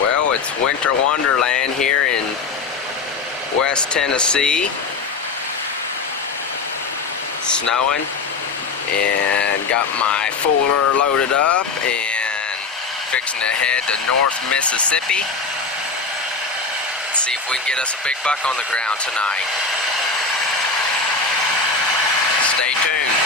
Well, it's winter wonderland here in West Tennessee. Snowing, and got my fuller loaded up and fixing to head to North Mississippi. See if we can get us a big buck on the ground tonight. Stay tuned.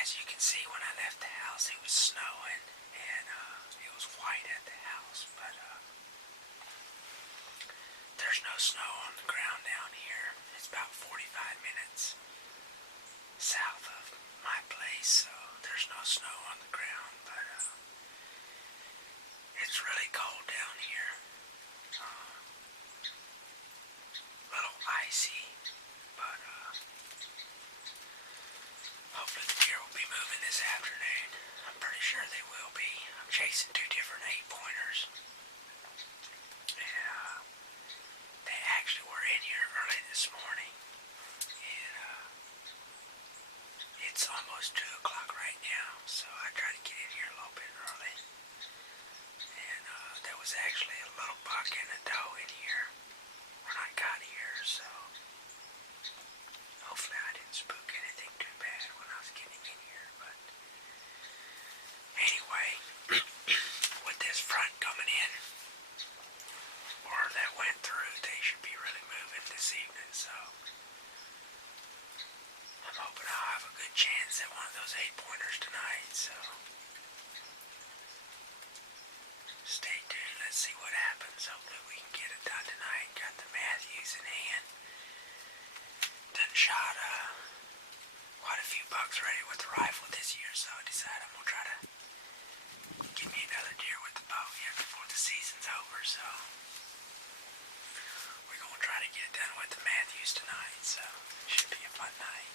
As you can see, when I left the house, it was snowing, and it was white at the house, but there's no snow on the ground down here. It's about 45 minutes south of my place, so there's no snow on the ground, but it's really cold down here. A little icy, but hopefully the deer will be moving this afternoon. I'm pretty sure they will be. I'm chasing 2 different 8-pointers. And they actually were in here early this morning. And it's almost 2 o'clock right now, so I tried to get in here a little bit early. And there was actually a little buck and a doe in here when I got here, so hopefully I didn't spook anything too bad when I was getting in here, but anyway, with this front coming in, or that went through, they should be really moving this evening, so I'm hoping I'll have a good chance at one of those 8-pointers tonight, so stay tuned, let's see what happens. Hopefully we can get it done tonight. Got the Matthews in hand. Done shot quite a few bucks ready with the rifle this year, so I decided I'm going to try to get me another deer with the bow yet before the season's over, so we're going to try to get it done with the Matthews tonight, so it should be a fun night.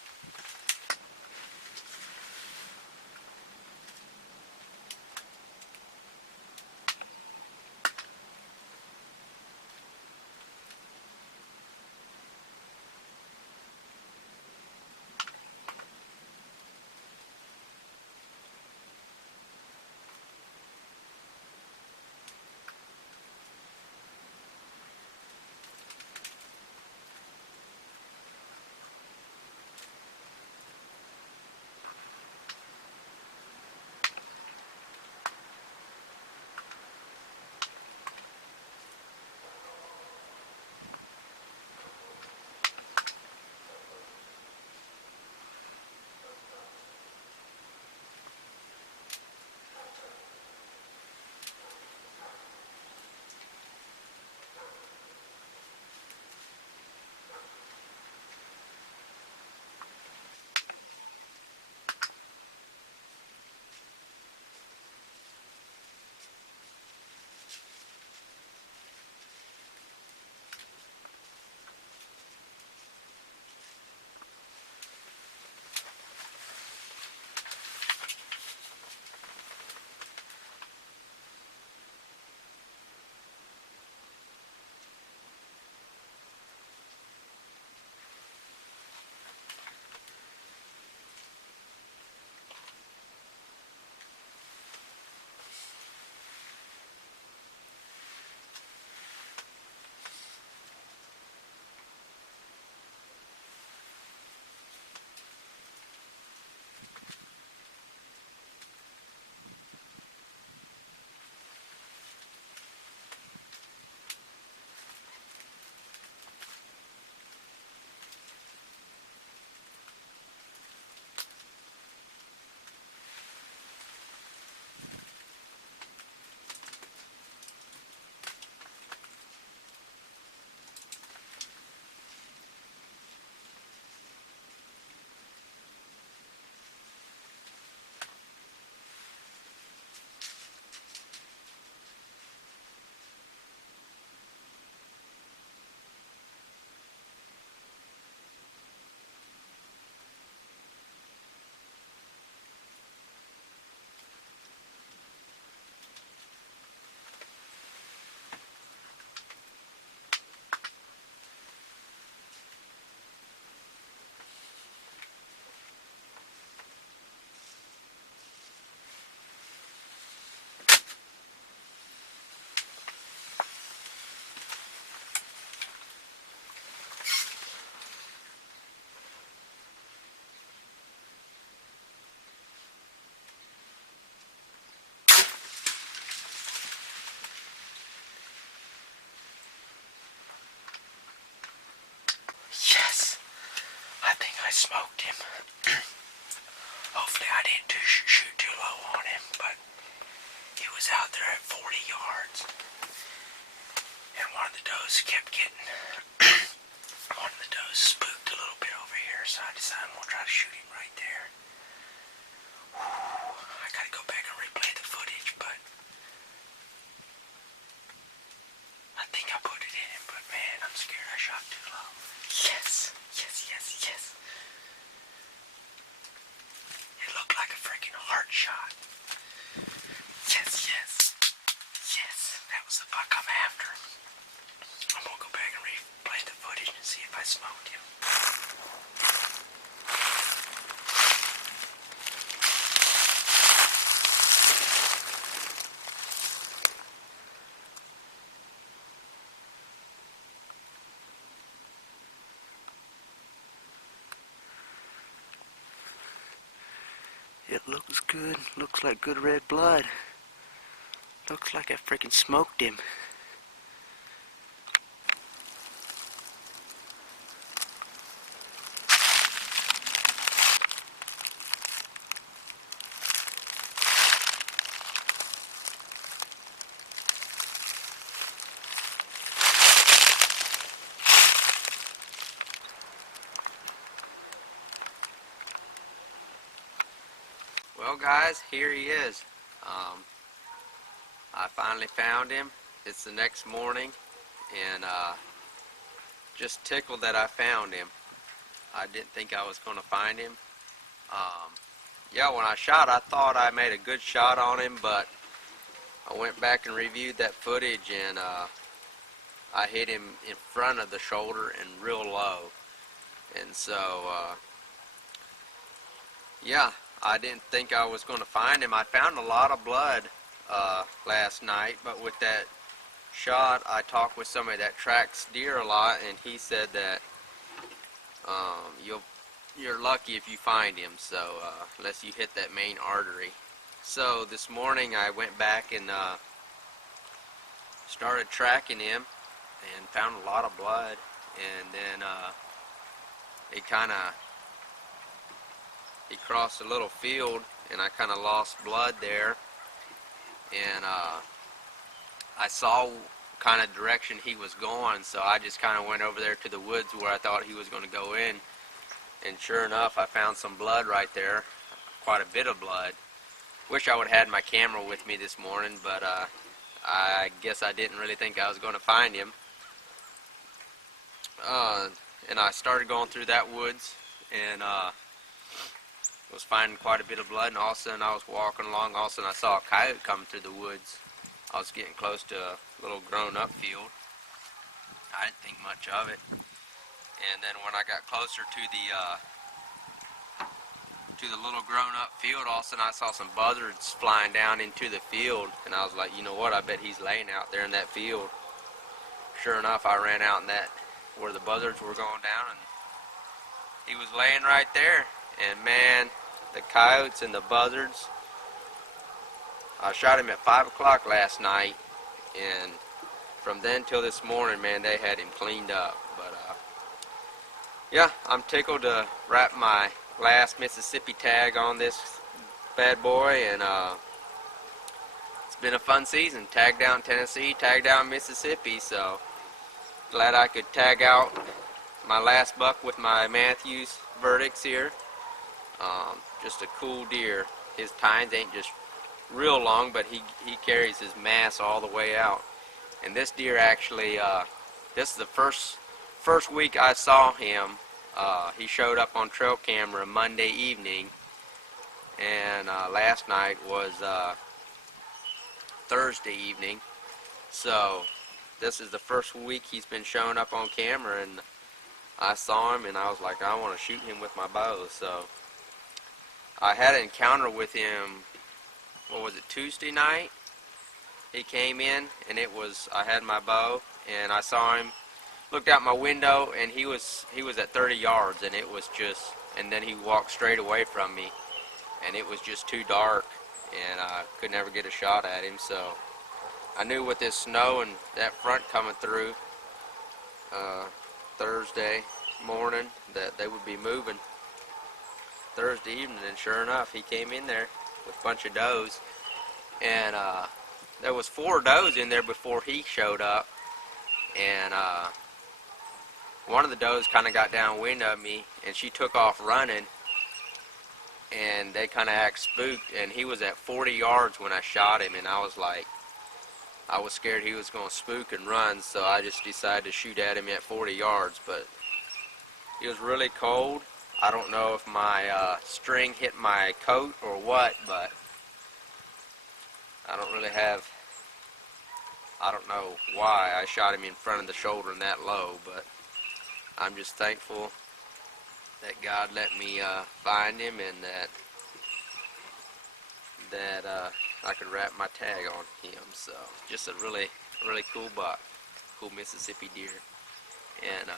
him. Hopefully I didn't shoot too low on him, but he was out there at 40 yards. And one of the does kept getting, one of the does spooked a little bit over here, so I decided I'm going to try to shoot him right there. I got to go back and replay the footage, but I think I put it in him, but man, I'm scared I shot too low. Yes, yes, yes, yes. It looked like a freaking heart shot. Yes, yes, yes. That was the buck I'm after. I'm gonna go back and replay the footage and see if I smoked him. It looks good. Looks like good red blood. Looks like I freaking smoked him. Well guys, here he is. I finally found him. It's the next morning, and just tickled that I found him. I didn't think I was going to find him. Yeah, when I shot, I thought I made a good shot on him, but I went back and reviewed that footage, and I hit him in front of the shoulder and real low. And so, yeah, I didn't think I was going to find him. I found a lot of blood last night, but with that shot, I talked with somebody that tracks deer a lot, and he said that you're lucky if you find him, so unless you hit that main artery. So this morning I went back and started tracking him and found a lot of blood, and then he crossed a little field, and I kind of lost blood there, and I saw kind of direction he was going, so I just kind of went over there to the woods where I thought he was going to go in, and sure enough I found some blood right there, quite a bit of blood. Wish I would have had my camera with me this morning, but I guess I didn't really think I was going to find him. And I started going through that woods, and was finding quite a bit of blood, and all of a sudden I was walking along, all of a sudden I saw a coyote coming through the woods. I was getting close to a little grown-up field. I didn't think much of it. And then when I got closer to the little grown-up field, all of a sudden I saw some buzzards flying down into the field, and I was like, you know what, I bet he's laying out there in that field. Sure enough, I ran out in that where the buzzards were going down, and he was laying right there. And man, the coyotes and the buzzards, I shot him at 5 o'clock last night, and from then till this morning, man, they had him cleaned up. But yeah, I'm tickled to wrap my last Mississippi tag on this bad boy, and it's been a fun season. Tagged down Tennessee, tagged down Mississippi, so glad I could tag out my last buck with my Matthews verdicts here. Just a cool deer. His tines ain't just real long, but he carries his mass all the way out. And this deer actually, this is the first week I saw him. He showed up on trail camera Monday evening, and last night was Thursday evening. So this is the first week he's been showing up on camera, and I saw him and I was like, I want to shoot him with my bow. So I had an encounter with him, what was it, Tuesday night? He came in, and I had my bow, and I saw him, looked out my window, and he was at 30 yards, and it was just, and then he walked straight away from me, and it was just too dark, and I could never get a shot at him. So I knew with this snow and that front coming through Thursday morning that they would be moving. Thursday evening, and sure enough, he came in there with a bunch of does, and there was 4 does in there before he showed up, and one of the does kind of got downwind of me, and she took off running, and they kind of act spooked, and he was at 40 yards when I shot him, and I was scared he was going to spook and run, so I just decided to shoot at him at 40 yards, but it was really cold. I don't know if my string hit my coat or what, but I don't know why I shot him in front of the shoulder and that low, but I'm just thankful that God let me find him, and that I could wrap my tag on him. So just a really cool buck, cool Mississippi deer, and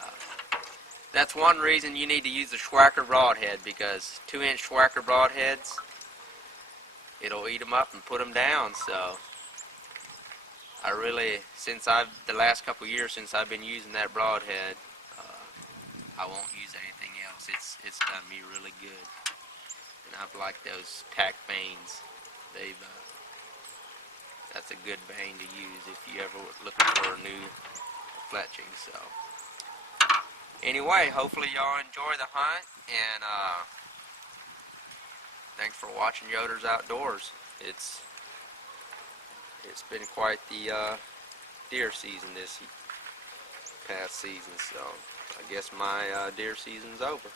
that's one reason you need to use the Schwacker broadhead, because 2-inch Schwacker broadheads, it'll eat them up and put them down. So I really, the last couple of years since I've been using that broadhead, I won't use anything else. It's done me really good, and I've liked those tack vanes. That's a good vane to use if you ever looking for a new fletching. So anyway, hopefully y'all enjoy the hunt, and thanks for watching Yoder's Outdoors. It's been quite the deer season this past season, so I guess my deer season's over.